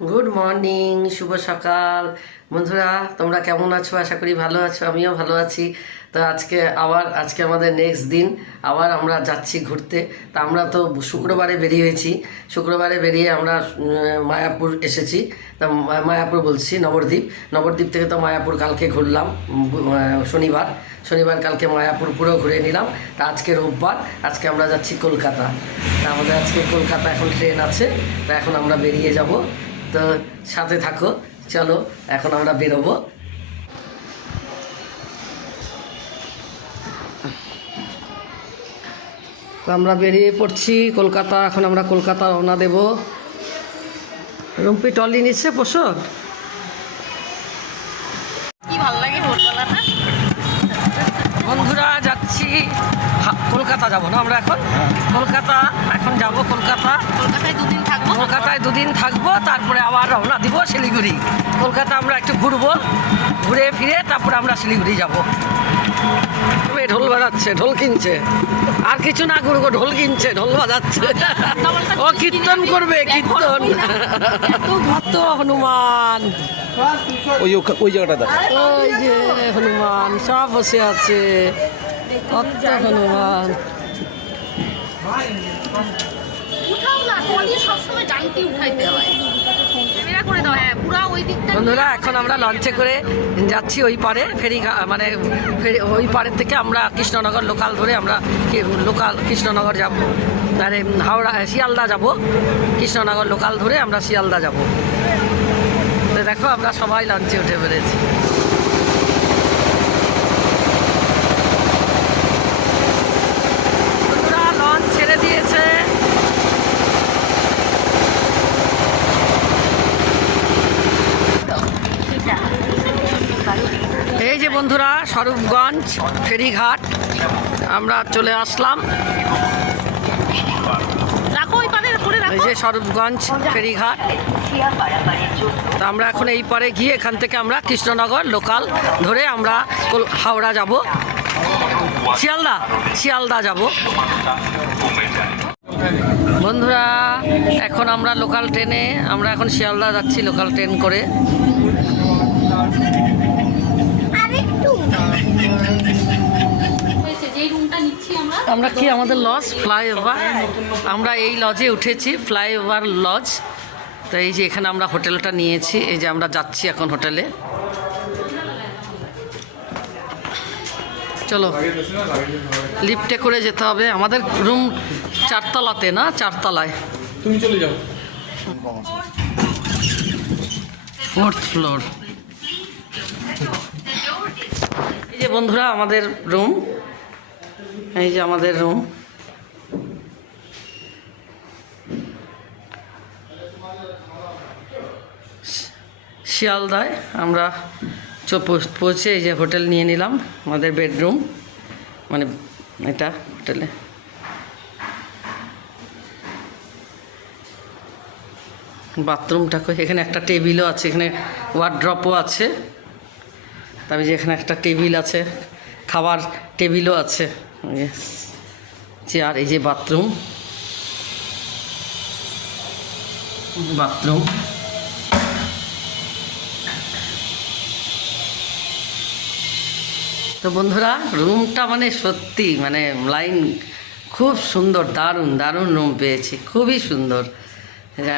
Good morning, শুভ সকাল বন্ধুরা। তোমরা কেমন আছো? আশা করি ভালো আছো, আমিও ভালো আছি। তো আজকে আমাদের নেক্সট দিন, আবার আমরা যাচ্ছি ঘুরতে। তা আমরা তো শুক্রবারে বেরিয়েছি, শুক্রবারে বেরিয়ে আমরা মায়াপুর এসেছি। তা মায়াপুর বলছি, নবদ্বীপ থেকে তো মায়াপুর কালকে ঘুরলাম। শনিবার কালকে মায়াপুর পুরো ঘুরে নিলাম। তা আজকে রোববার, আজকে আমরা যাচ্ছি কলকাতা। তা আমাদের আজকে কলকাতা এখন ট্রেন আছে। তা এখন আমরা বেরিয়ে যাব। তো সাথে থাকো, চলো এখন আমরা বেরোবো। তো আমরা বেরিয়ে পড়ছি কলকাতা। এখন আমরা কলকাতা রওনা দেব। রুম্পি টলি নিচ্ছে পোষক। কি ভালো লাগে ভোরবেলাটা। বন্ধুরা যাচ্ছি কলকাতা, যাব না আমরা এখন কলকাতা। কলকাতায় দুদিন থাকবো, তারপরে আবার রওনা দিব শিলিগুড়ি। কলকাতা আমরা একটু ঘুরবো, ঘুরে ফিরে তারপরে আমরা শিলিগুড়ি যাব। ঢোল বাজাচ্ছে, ঢোল কিনছে, আর কিছু না করবো, ঢোল কিনছে, ঢোল বাজাচ্ছে। ও কীর্তন করবে, কীর্তন। কত হনুমান, ওই জায়গাটা ওই যে হনুমান সব বসে আছে, কত হনুমান। বন্ধুরা এখন আমরা লঞ্চে করে যাচ্ছি ওই পারে, ওই পারের থেকে আমরা কৃষ্ণনগর লোকাল ধরে আমরা কৃষ্ণনগর যাব, মানে শিয়ালদা যাব। কৃষ্ণনগর লোকাল ধরে আমরা শিয়ালদা যাব। তো দেখো আমরা সবাই লঞ্চে উঠে পেরেছি। লঞ্চ ছেড়ে দিয়েছে। এই যে বন্ধুরা স্বরূপগঞ্জ ফেরিঘাট আমরা চলে আসলাম। এই যে স্বরূপগঞ্জ ফেরিঘাট। তো আমরা এখন এই পারে গিয়ে এখান থেকে আমরা কৃষ্ণনগর লোকাল ধরে আমরা হাওড়া যাব, শিয়ালদা যাব। বন্ধুরা এখন আমরা লোকাল ট্রেনে, আমরা এখন শিয়ালদা যাচ্ছি লোকাল ট্রেন করে। আমরা কি আমাদের লজ ফ্লাইওভার, আমরা এই লজে উঠেছি, ফ্লাইওভার লজ। তো এই যে এখানে আমরা হোটেলটা নিয়েছি, এই যে আমরা যাচ্ছি এখন হোটেলে। চলো লিফটে করে যেতে হবে। আমাদের রুম 4 তলাতে না, 4 তলায়। তুমি চলে যাও। 4th floor. এই যে বন্ধুরা আমাদের রুম, এই যে আমাদের রুম। শিয়ালদায় আমরা পৌঁছে এই যে হোটেল নিয়ে নিলাম, আমাদের বেডরুম, মানে এটা হোটেলে। বাথরুমটা এখানে একটা টেবিলও আছে, এখানে ওয়ার্ড্রপও আছে। তবে যে এখানে একটা টেবিল আছে, খাবার টেবিলও আছে, চেয়ার। এই যে বাথরুম। তো বন্ধুরা রুমটা মানে সত্যি মানে লাইন খুব সুন্দর, দারুণ রুম পেয়েছি, খুবই সুন্দর।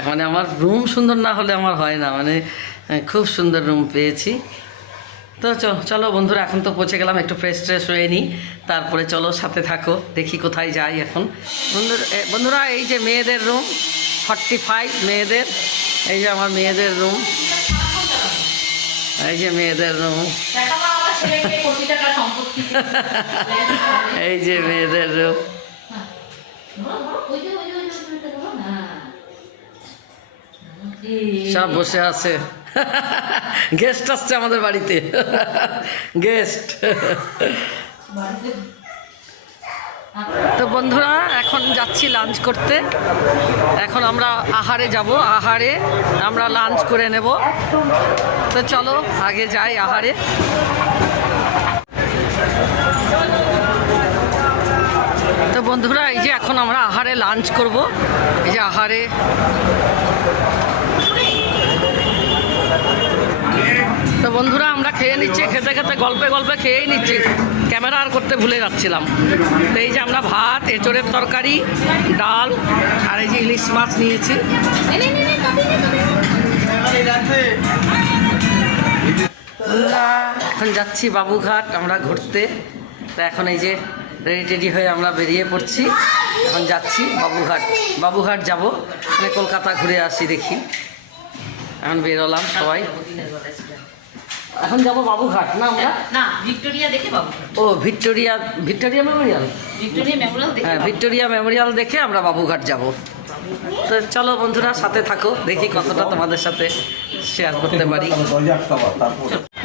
মানে আমার রুম সুন্দর না হলে আমার হয় না, মানে খুব সুন্দর রুম পেয়েছি। তো চলো বন্ধুরা এখন তো পৌঁছে গেলাম, একটু ফ্রেশ হয়ে নিই, তারপরে চলো সাথে থাকো, দেখি কোথায় যাই এখন। বন্ধুরা এই যে মেয়েদের রুম 45 মেয়েদের, এই যে আমার মেয়েদের রুম, এই যে মেয়েদের রুম, এই যে মেয়েদের রুম। সব বসে আছে, গেস্ট আসছে আমাদের বাড়িতে, গেস্ট। তো বন্ধুরা এখন যাচ্ছি লাঞ্চ করতে। এখন আমরা আহারে যাব, আহারে আমরা লাঞ্চ করে নেব। তো চলো আগে যাই আহারে। তো বন্ধুরা এই যে এখন আমরা আহারে লাঞ্চ করব। এই যে আহারে বন্ধুরা আমরা খেয়ে নিচ্ছি, খেতে খেতে গল্পে গল্পে খেয়েই নিচ্ছি, ক্যামেরা আর করতে ভুলে যাচ্ছিলাম। তো এই যে আমরা ভাত, এঁচোড়ের তরকারি, ডাল আর এই যে ইলিশ মাছ নিয়েছি। বন্ধুরা এখন যাচ্ছি বাবুঘাট আমরা ঘুরতে। তো এখন এই যে রেডি টেডি হয়ে আমরা বেরিয়ে পড়ছি, এখন যাচ্ছি বাবুঘাট যাব, মানে কলকাতা ঘুরে আসি দেখি। এখন বেরোলাম সবাই, এখন যাব বাবুঘাট না আমরা? না, ভিক্টোরিয়া দেখে বাবু। ও ভিক্টোরিয়া মেমোরিয়াল, ভিক্টোরিয়া মেমোরিয়াল দেখে। হ্যাঁ ভিক্টোরিয়া মেমোরিয়াল দেখে আমরা বাবুঘাট যাব। তো চলো বন্ধুরা সাথে থাকো, দেখি কতটা তোমাদের সাথে শেয়ার করতে পারি।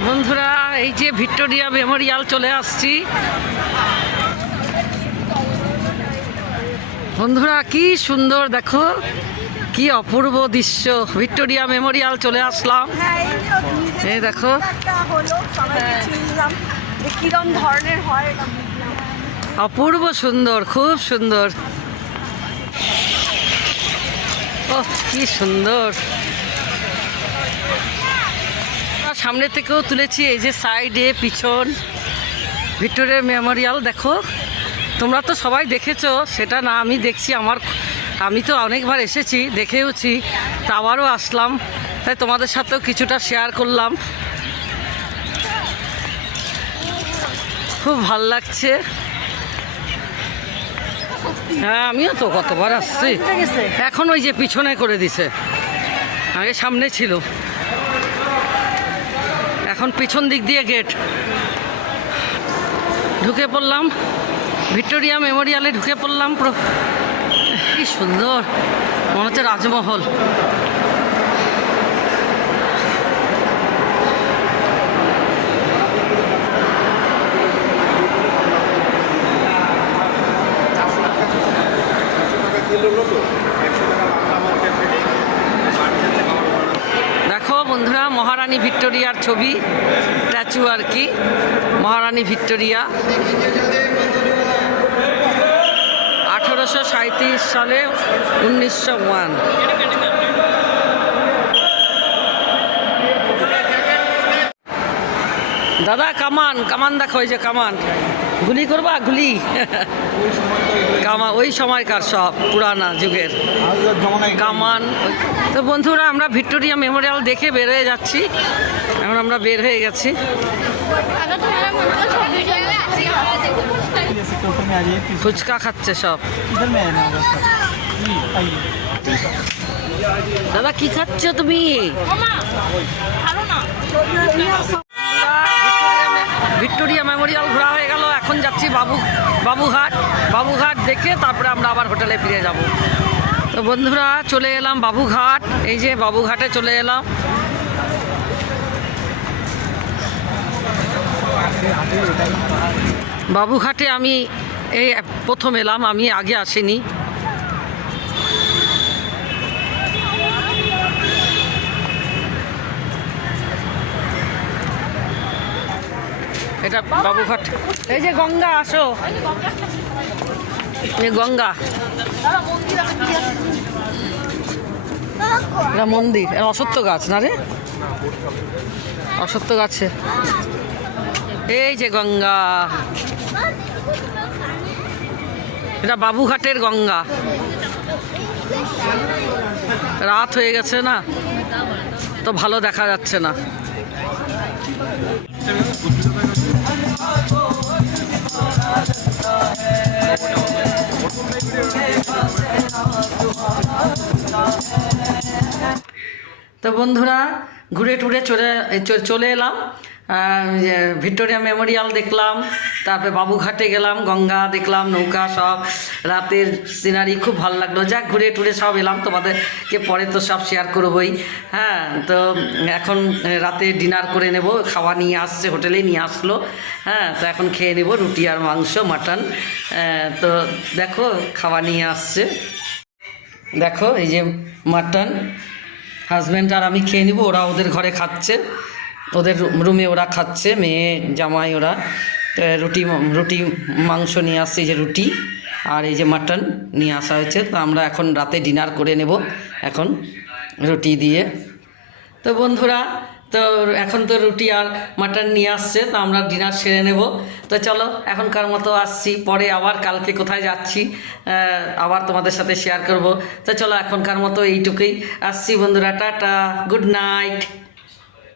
বন্ধুরা এই যে ভিক্টোরিয়া মেমোরিয়াল চলে আসছি। বন্ধুরা কি সুন্দর, দেখো কি অপূর্ব দৃশ্য। ভিক্টোরিয়া মেমোরিয়াল চলে আসলাম, এই দেখো কিরম ধরনের হয় এটা বুঝলাম। অপূর্ব সুন্দর, খুব সুন্দর। ওহ কি সুন্দর। সামনে থেকেও তুলেছি, এই যে সাইডে পিছন ভিক্টোরিয়া মেমোরিয়াল। দেখো তোমরা তো সবাই দেখেছো, সেটা না আমি দেখছি, আমি তো অনেকবার এসেছি, দেখেওছি, তা আবারও আসলাম, তাই তোমাদের সাথেও কিছুটা শেয়ার করলাম। খুব ভাল লাগছে। হ্যাঁ আমিও তো কতবার আসছি। এখন ওই যে পিছনে করে দিছে, আগে সামনে ছিল, এখন পিছন দিক দিয়ে গেট। ঢুকে পড়লাম ভিক্টোরিয়া মেমোরিয়ালে, ঢুকে পড়লাম। কি সুন্দর, মনে হচ্ছে রাজমহল। দেখো বন্ধুরা মহারানী ভিক্টোরিয়ার ছবি, স্ট্যাচু আর কি, মহারানী ভিক্টোরিয়া 1837 সালে 1901। দাদা কামান দেখো, ওই যে কামান, গুলি করবা গুলি ওই সময়কার সব পুরানা যুগের কামান। তো বন্ধুরা আমরা ভিক্টোরিয়া মেমোরিয়াল দেখে বের হয়ে যাচ্ছি, এখন আমরা বের হয়ে গেছি। ফুচকা খাচ্ছে সব। দাদা কি খাচ্ছ তুমি? ভিক্টোরিয়া মেমোরিয়াল ঘোরা হয়ে গেল, এখন যাচ্ছি বাবুঘাট দেখে তারপরে আমরা আবার হোটেলে ফিরে যাব। তো বন্ধুরা চলে এলাম বাবুঘাট, এই যে বাবুঘাটে চলে এলাম। বাবুঘাটে আমি এই প্রথম এলাম, আমি আগে আসিনি। এটা বাবুঘাট, এই যে গঙ্গা, আসো এই গঙ্গা, এটা মন্দির, অশ্বত্থ গাছ না রে, অশ্বত্থ গাছে। এই যে গঙ্গা, এটা বাবুঘাটের গঙ্গা। রাত হয়ে গেছে না, তো ভালো দেখা যাচ্ছে না। তো বন্ধুরা ঘুরে টুরে চলে এলাম, ভিক্টোরিয়া মেমোরিয়াল দেখলাম, তারপরে বাবুঘাটে গেলাম, গঙ্গা দেখলাম, নৌকা, সব রাতের সিনারি খুব ভালো লাগলো। যাক ঘুরে টুরে সব এলাম, তোমাদেরকে পরে তো সব শেয়ার করবোই। হ্যাঁ তো এখন রাতে ডিনার করে নেব, খাওয়া নিয়ে আসছে, হোটেলে নিয়ে আসলো। হ্যাঁ তো এখন খেয়ে নেব রুটি আর মাংস, মাটন। তো দেখো খাওয়া নিয়ে আসছে, দেখো এই যে মাটন, হাজব্যান্ড আর আমি খেয়ে নিব, ওরা ওদের ঘরে খাচ্ছে, ওদের রুমে ওরা খাচ্ছে, মেয়ে জামাই ওরা। রুটি মাংস নিয়ে আসছে, এই যে রুটি আর এই যে মাটন নিয়ে আসা হয়েছে। তো আমরা এখন রাতে ডিনার করে নেব এখন রুটি দিয়ে। তো বন্ধুরা তো এখন তো রুটি আর মাটন নিয়ে আসছে, তো আমরা ডিনার সেরে নেব। তো চলো এখনকার মতো আসছি, পরে আবার কালকে কোথায় যাচ্ছি আবার তোমাদের সাথে শেয়ার করব। তো চলো এখনকার মতো এইটুকুই, আসছি বন্ধুরা, টাটা, গুড নাইট।